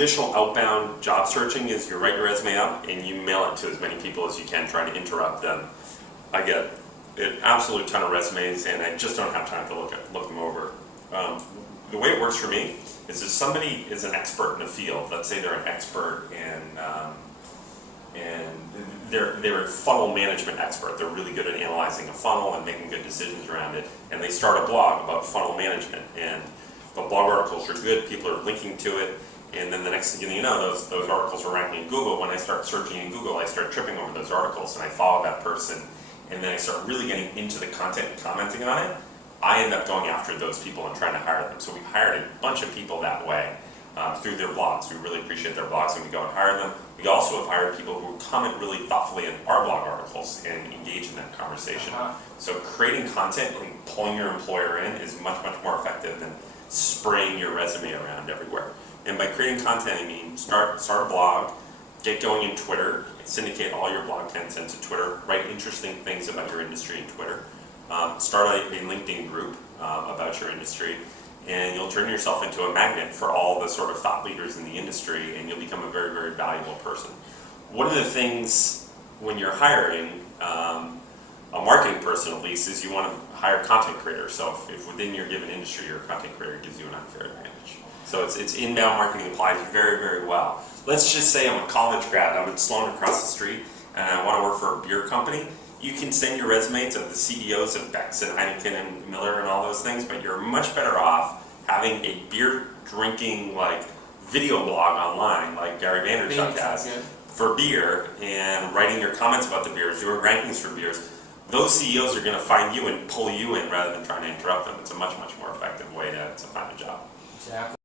traditional outbound job searching is you write your resume up and you mail it to as many people as you can, trying to interrupt them. I get an absolute ton of resumes and I just don't have time to look them over. The way it works for me is if somebody is an expert in a field, let's say they're an expert in they're a funnel management expert. They're really good at analyzing a funnel and making good decisions around it. And they start a blog about funnel management. And the blog articles are good. People are linking to it. And then the next thing you know, those articles are ranking in Google. When I start searching in Google, I start tripping over those articles and I follow that person. And then I start really getting into the content and commenting on it. I end up going after those people and trying to hire them. So we hired a bunch of people that way through their blogs. We really appreciate their blogs and we go and hire them. We also have hired people who comment really thoughtfully in our blog articles and engage in that conversation. So creating content and pulling your employer in is much, much more effective than spraying your resume around everywhere. And by creating content, I mean start a blog, get going in Twitter, syndicate all your blog content to Twitter, write interesting things about your industry in Twitter, start a LinkedIn group about your industry, and you'll turn yourself into a magnet for all the sort of thought leaders in the industry, and you'll become a very, very valuable person. One of the things when you're hiring a marketing person, at least, is you want to hire content creators. So if within your given industry you're a content creator, it gives you an unfair advantage. So it's inbound marketing applies very, very well. Let's just say I'm a college grad, I'm in Sloan across the street, and I want to work for a beer company. You can send your resume to the CEOs of Beck's and Heineken and Miller and all those things, but you're much better off having a beer drinking video blog online like Gary Vaynerchuk has for beer and writing your comments about the beers, doing rankings for beers. Those CEOs are going to find you and pull you in rather than trying to interrupt them. It's a much, much more effective way to find a job. Exactly.